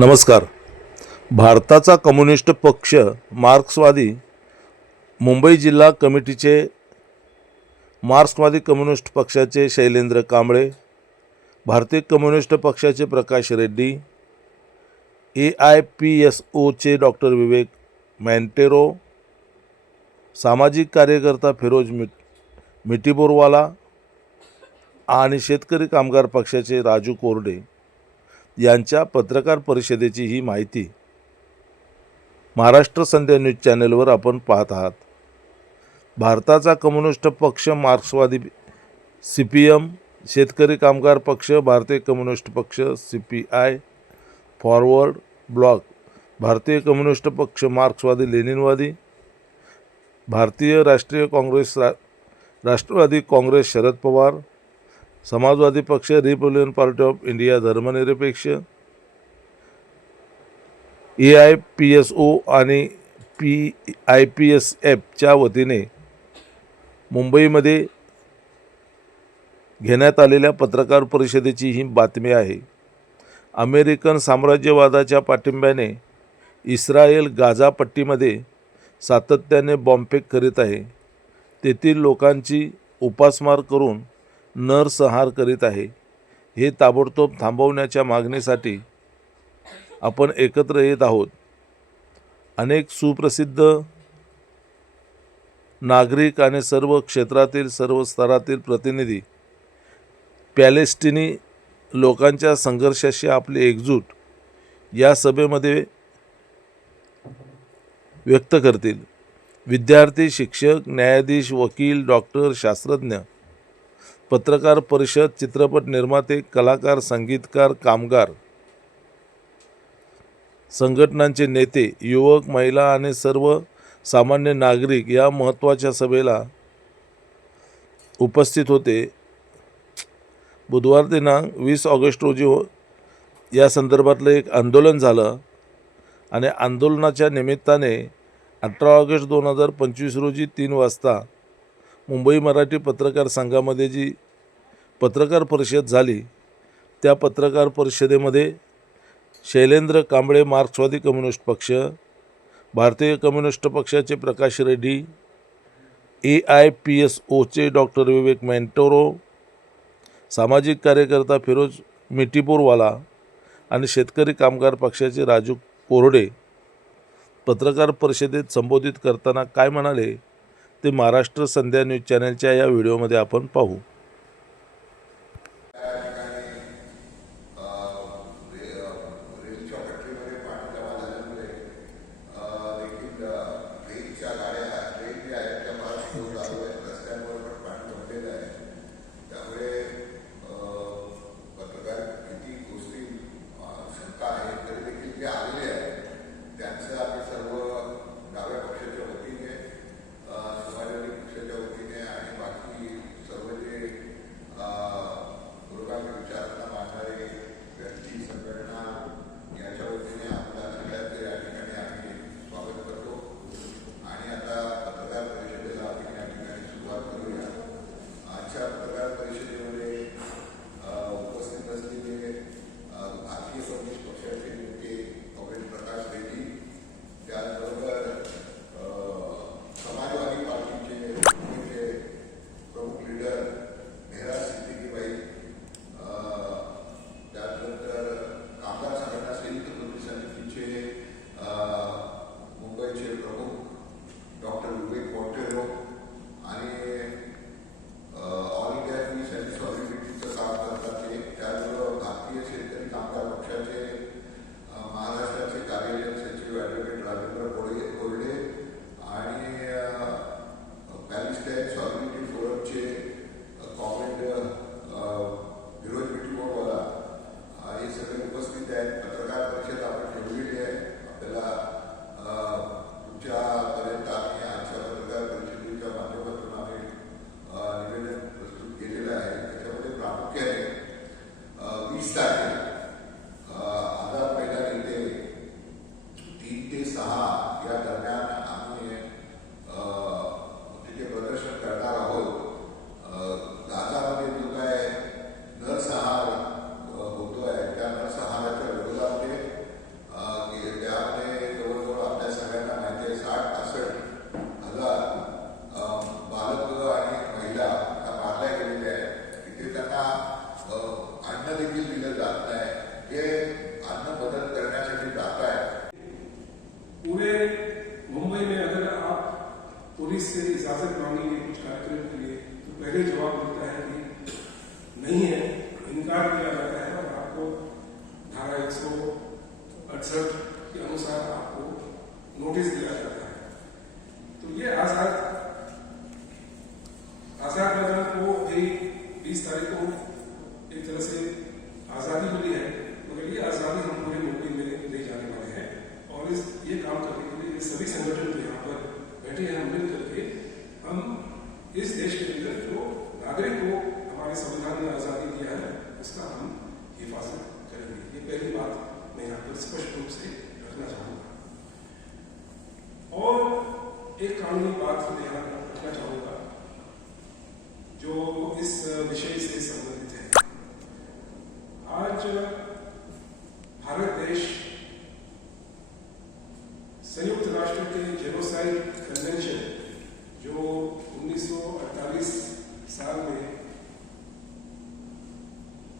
नमस्कार. भारताचा कम्युनिस्ट पक्ष मार्क्सवादी मुंबई जिल्हा कमिटीचे मार्क्सवादी कम्युनिस्ट पक्षाचे शैलेंद्र कांबळे भारतीय कम्युनिस्ट पक्षाचे Prakash Reddy A I P S ओचे doctor Vivek मॅन्टेरो सामाजिक कार्यकर्ता फिरोज मिट मिटीबोरवाला आणि शेतकरी कामगार पक्षाचे राजू कोरडे यांच्या पत्रकार परिषदेची ही माहिती महाराष्ट्र संध्या न्यूज चॅनलवर आपण पाहत आहात. भारताचा कम्युनिस्ट पक्ष मार्क्सवादी सी पी एम शेतकरी कामगार पक्ष भारतीय कम्युनिस्ट पक्ष C P I forward bloc भारतीय कम्युनिस्ट पक्ष मार्क्सवादी लेनिनवादी भारतीय राष्ट्रीय काँग्रेस रा राष्ट्रवादी काँग्रेस शरद पवार समाजवादी पक्ष रिपब्लिकन पार्टी ऑफ इंडिया धर्मनिरपेक्ष ए आय पी एस ओ आणि पी आय पी एस एफच्या वतीने मुंबईमध्ये घेण्यात आलेल्या पत्रकार परिषदेची ही बातमी आहे. अमेरिकन साम्राज्यवादाच्या पाठिंब्याने इस्रायल गाझा पट्टीमध्ये सातत्याने बॉम्बफेक करीत आहे. तेथील लोकांची उपासमार करून नरसंहार करीत आहे. हे ताबडतोब थांबवण्याच्या मागणीसाठी आपण एकत्र येत आहोत. अनेक सुप्रसिद्ध नागरिक आणि सर्व क्षेत्रातील सर्व स्तरातील प्रतिनिधी पॅलेस्टिनी लोकांच्या संघर्षाशी आपली एकजूट या सभेमध्ये व्यक्त करतील. विद्यार्थी शिक्षक न्यायाधीश वकील डॉक्टर शास्त्रज्ञ पत्रकार परिषद चित्रपट निर्माते कलाकार संगीतकार कामगार संघटनांचे नेते युवक महिला आणि सर्व सामान्य नागरिक या महत्त्वाच्या सभेला उपस्थित होते. बुधवार दिनांक वीस ऑगस्ट रोजी हो या संदर्भातलं एक आंदोलन झालं आणि आंदोलनाच्या निमित्ताने अठरा ऑगस्ट दोन हजार पंचवीस रोजी तीन वाजता मुंबई मराठी पत्रकार संघामध्ये जी पत्रकार परिषद झाली त्या पत्रकार परिषदेमध्ये शैलेंद्र कांबळे मार्क्सवादी कम्युनिस्ट पक्ष भारतीय कम्युनिस्ट पक्षाचे Prakash Reddy A I P S ओचे doctor Vivek मेंटोरो सामाजिक कार्यकर्ता फिरोज मिटीपूरवाला आणि शेतकरी कामगार पक्षाचे राजू कोरडे पत्रकार परिषदेत संबोधित करताना काय म्हणाले? ते महाराष्ट्र संध्या न्यूज चॅनलच्या या व्हिडिओमध्ये आपण पाहू.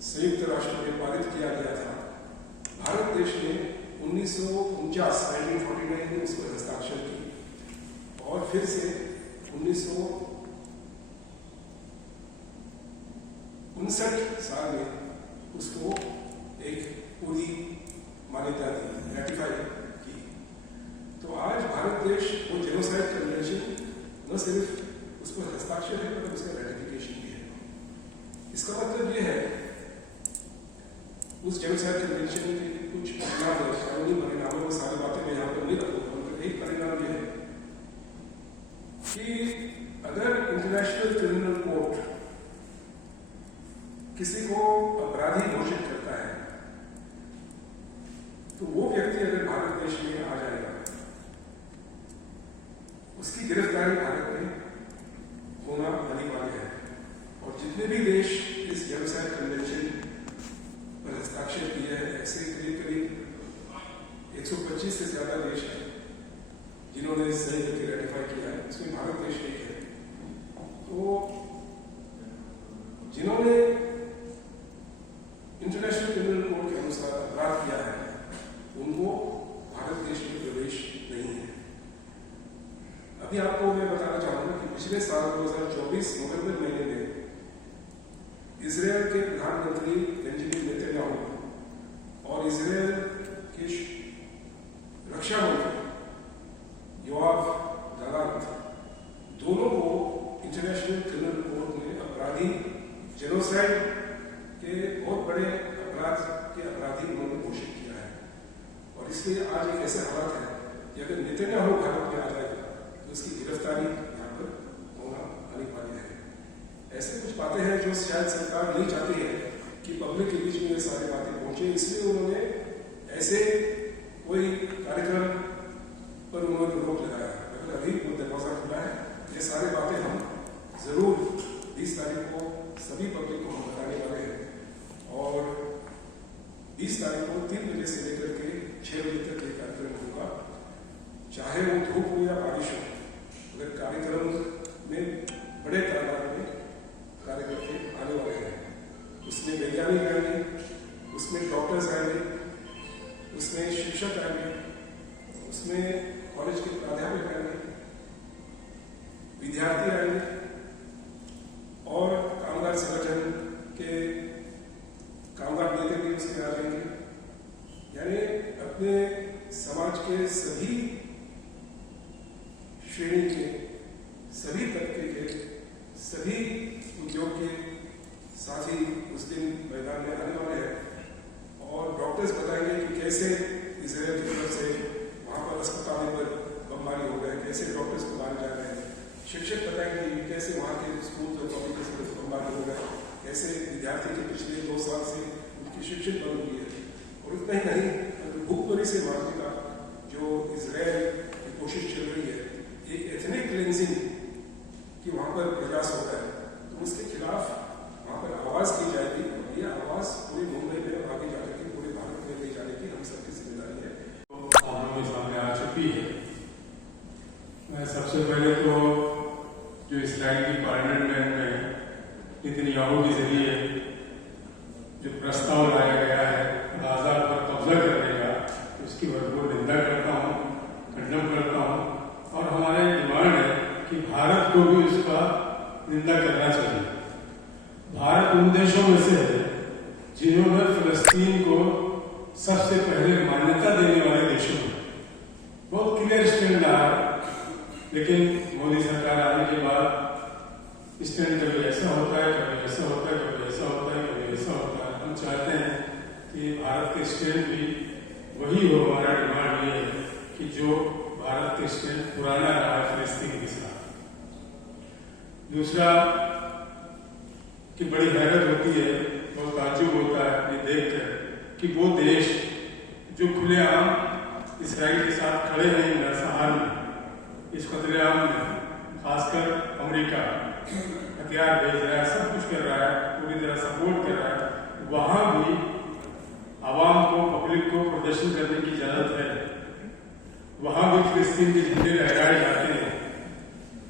संयुक्त राष्ट्र में पारित किया गया था। भारत देश ने उन्नीस सौ उनचास में उस पर हस्ताक्षर की और फिर से उन्नीस सौ उनसठ साल में उसको एक पूरी मान्यता दी रेटिफाई की। तो आज भारत देश वो जेनोसाइड कन्वेंशन न सिर्फ़ उस पर हस्ताक्षर है बल्कि उसका रेटिफिकेशन भी है। इसका मतलब ये है उस जेनोसाइड कन्वेंशन के कुछ परिणाम है कानूनी परिणामों में सारी बातें मैं यहाँ पर नहीं रखूँगा मगर एक परिणाम ये है कि अगर इंटरनेशनल क्रिमिनल कोर्ट किसी को अपराधी घोषित करता है तो वो व्यक्ति अगर भारत देश में आ जाएगा, उसकी गिरफ्तारी भारत में होना अनिवार्य है और जितने भी देश इस जेनोसाइड कन्वेंशन पर हस्ताक्षर किए हैं ऐसे करीब करीब 125 से ज़्यादा देश हैं जिन्होंने सही करके रेटिफाई किया है इसमें भारत देश एक है तो जिन्होंने इंटरनेशनल क्रिमिनल कोर्ट के अनुसार अपराध किया है उनको भारत देश में प्रवेश नहीं है अभी आपको मैं बताना चाहूँगा कि पिछले साल 2024 नवंबर महीने में इसराइल के प्रधानमंत्री बेंजामिन नेतन्याहू और इसराइल के रक्षा मंत्री योआव गालांत दोनों को इंटरनेशनल क्रिमिनल कोर्ट ने अपराधी जेनोसाइड के बहुत बड़े अपराध के अपराधी उन्होंने घोषित किया है और इसलिए आज एक ऐसे हालात है कि अगर नेतन्याहू भारत में आ जाएगा तो उसकी गिरफ्तारी यहाँ पर होना अनिवार्य है ऐसे कुछ बातें हैं जो शायद सरकार नहीं चाहती है कि पब्लिक के बीच में ये सारी बातें पहुँचे, इसलिए उन्होंने ऐसे कोई कार्यक्रम पर उन्होंने रोक लगाया। अगर अभी वो दरवाज़ा खुला है। ये सारी बातें हम ज़रूर बीस तारीख को सभी पब्लिक को हम बताने वाले हैं। और बीस तारीख को तीन बजे से लेकर के छह बजे तक ये कार्यक्रम होगा। चाहे वो धूप हो या बारिश हो ವಿದ್ಯಾರ್ಥಿಗಳ जो इसराइल की कोशिश चल रही है एक एथनिक क्लेंजिंग कि वहाँ पर प्रयास होता है तो उसके खिलाफ वहाँ पर आवाज़ की जाएगी और ये आवाज़ पूरे मुंबई में आगे जाकर के पूरे भारत में ले जाने की हम सबकी ज़िम्मेदारी है आमों में सामने आ चुकी है मैं सबसे पहले तो जो इसराइल की पार्लियामेंट में नितिनयाहू के ज़रिए जो प्रस्ताव लाया गया है भारत को भी उसका निंदा करना चाहिए। भारत उन देशों में से है जिन्होंने फलस्तीन को सबसे पहले मान्यता देने वाले देशों में। बहुत क्लियर स्टैंड रहा लेकिन मोदी सरकार आने के बाद स्टैंड कभी ऐसा होता है, कभी ऐसा होता है, कभी ऐसा होता है, कभी ऐसा होता है। हम चाहते हैं कि भारत के स्टैंड भी वही हो, हमारा डिमांड ये है कि जो भारत के स्टैंड पुराना रहा है फलस्तीन के साथ। दूसरा, कि बड़ी हैरत होती है, बहुत ताजुब होता है, ये देखकर, कि वो देश जो खुलेआम इसराइल के साथ खड़े हैं नरसंहार में, इस कतलेआम में, खासकर अमेरिका, हथियार भेज रहा है, सब कुछ कर रहा है, पूरी तरह सपोर्ट कर रहा है, वहाँ भी आवाम को, पब्लिक को प्रदर्शन करने की इजाज़त है। वहाँ भी फिलिस्तीन के झंडे लहराए जाते हैं।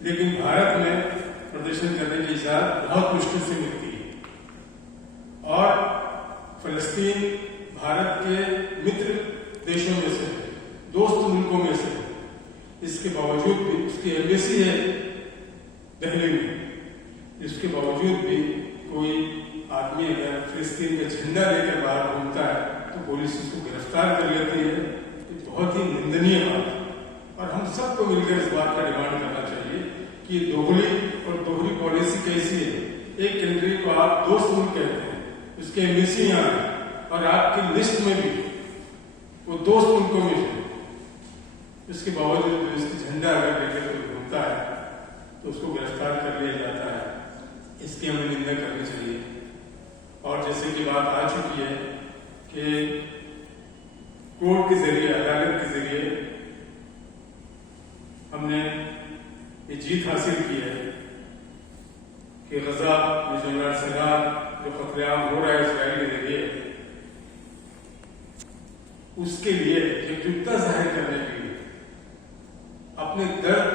लेकिन भारत में प्रदर्शन करने की इजाज़त बहुत मुश्किल से मिलती है और फलस्तीन भारत के मित्र देशों में से, दोस्त मुल्कों में से। इसके बावजूद भी, उसकी एम्बेसी है दिल्ली में, इसके बावजूद भी कोई आदमी अगर फिलिस्तीन का झंडा लेकर बाहर घूमता है तो पुलिस उसको गिरफ़्तार कर लेती है बहुत ही निंदनीय बात और हम सबको मिलकर इस बात का डिमांड करना चाहिए कि दोहरी और दोहरी पॉलिसी कैसी है? एक कंट्री को आप दोस्त मुल्क कहते हैं। उसके एम्बेसी यहाँ है और आपकी लिस्ट में भी वो दोस्त मुल्कों में है। इसके बावजूद भी उसका झंडा अगर लेकर कोई घूमता है तो उसको गिरफ़्तार कर लिया जाता है। इसकी हमें निंदा करनी चाहिए। और जैसे कि बात आ चुकी है कि कोर्ट के ज़रिए, अदालत के ज़रिए हमने ये जीत हासिल की है कि गजा में जो नरसंहार जो कतलेआम हो रहा है इसराइल के ज़रिए उसके लिए एकजुटता ज़ाहिर करने के लिए, अपने दर्द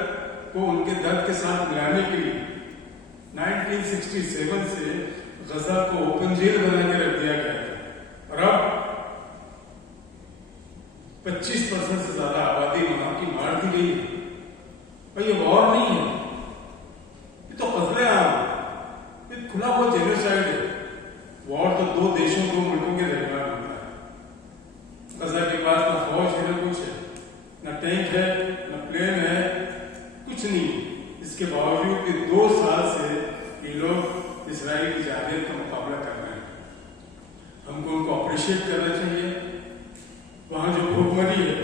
को उनके दर्द के साथ मिलाने के लिए 1967 से गजा को ओपन जेल बना के रख दिया गया और अब 25 परसेंट से ज़्यादा आबादी वहाँ की मार दी गई है और ये वॉर नहीं है ये तो कतले आम ये खुला हुआ जेनोसाइड है वॉर तो दो देशों दो मुल्कों के दरमियान होता है गजा के पास ना फौज है ना कुछ है ना टैंक है ना प्लेन है कुछ नहीं भी दो साल से ये लोग इसराइल की ज़ाहिर का मुकाबला कर रहे हैं। हमको उनको अप्रिशिएट करना चाहिए। वहाँ जो भूखमरी है,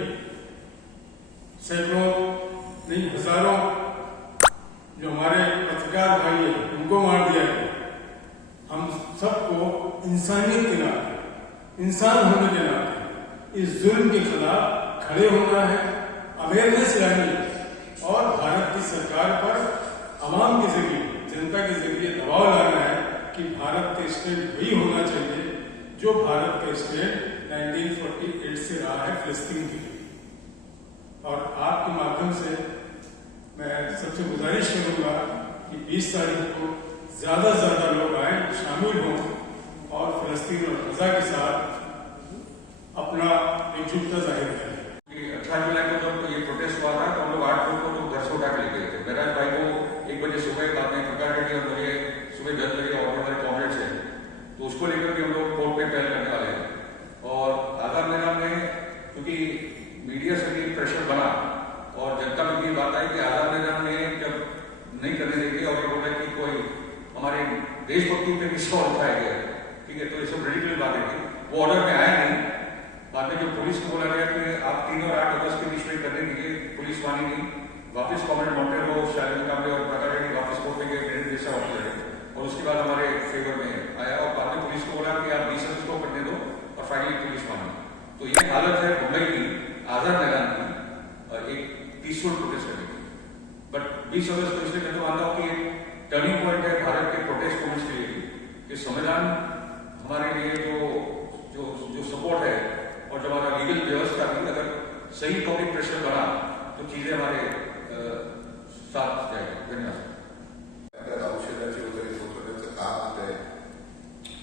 सैकड़ों, नहीं, हज़ारों जो हमारे पत्रकार भाई है, उनको मार दिया गया। हम सबको इंसानियत के नाते, इंसान होने के नाते, इस जुल्म के खिलाफ खड़े होना है अवेयरनेस लानी है और भारत की सरकार पर आवाम के ज़रिए जनता के ज़रिए दबाव लाना है कि भारत का स्टैंड वही होना चाहिए जो भारत का स्टैंड 1948 से रहा है फिलिस्तीन के। और आपके माध्यम से मैं सबसे गुजारिश करूँगा कि 20 तारीख को ज़्यादा से ज़्यादा लोग आए, शामिल हों और फिलिस्तीन और गजा के साथ अपना एकजुटता ज़ाहिर करें। अठारह जुलाई को जब ये प्रोटेस्ट हुआ था तो हम लोग आठ तो घर से उठा के लेके गए थे। मेराज भाई को एक बजे सुबह बाद में रेड्डी और सुबह और हमारे कॉमरेड्स हैं। तो उसको लेकर के हम लोग कोर्ट में पहल करने वाले हैं। और आधार मैदान में क्योंकि मीडिया से भी प्रेशर बना। और जनता में भी बात आई कि आज़ाद मैदान में जब नहीं करने देंगे और ये बोल कि कोई हमारे देशभक्ति पे सवाल उठाया गया ठीक है तो ये सब रेडिकल बातें थी वो ऑर्डर में आया नहीं। बाद में जब पुलिस को बोला गया कि आप तीन और आठ अगस्त के बीच में करने दीजिए पुलिस मानी नहीं। वापस कॉमेंट मॉन्टेरो शायद कामले और प्रकाश रेड्डी वापस कोर्ट गए मेरे जैसा वापस लड़े और उसके बाद हमारे फेवर में आया और बाद में पुलिस को बोला कि आप बीस अगस्त को करने दो और फाइनली पुलिस मानी। तो ये हालत है मुंबई की, आज़ाद मैदान की एक पीसफुल प्रोटेस्ट करने की। बट बीस अगस्त को इसलिए मैं तो मानता हूँ कि एक टर्निंग पॉइंट है भारत के प्रोटेस्ट मूवमेंट्स के लिए कि संविधान हमारे लिए जो जो जो सपोर्ट है, और जो हमारा लीगल व्यवस्था भी अगर सही पब्लिक प्रेशर बना तो चीज़ें हमारे साथ जाएगी। धन्यवाद।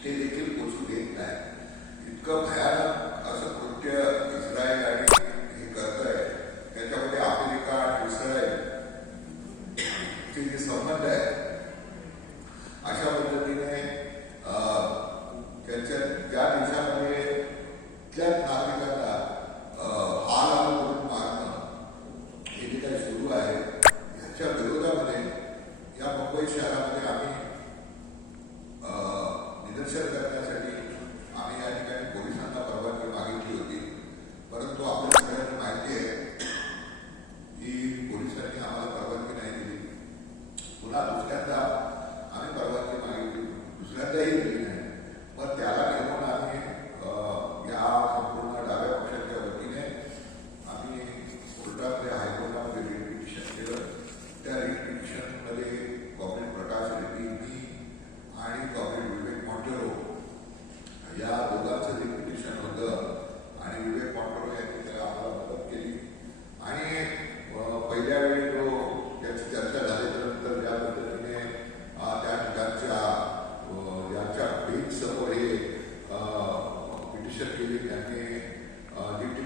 ते देखील पोचू देत नाही इतकं भयानक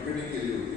beginning, you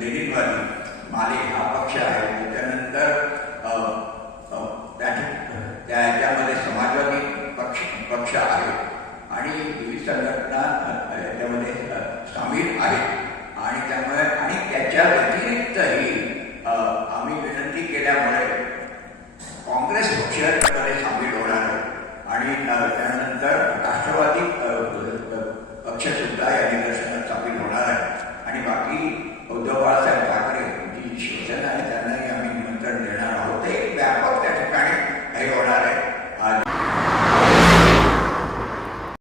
लेनिनवादी माले हा पक्ष आहे. त्याच्यानंतर त्या समाजवादी पक्ष पक्ष आहे. आणि विविध संघटना याच्यामध्ये सामील आहेत. आणि त्यामुळे आणि त्याच्या व्यतिरिक्तही आम्ही विनंती केल्यामुळे काँग्रेस पक्ष याच्यामध्ये सामील होणार आहे. आणि त्यानंतर राष्ट्रवादी पक्षसुद्धा या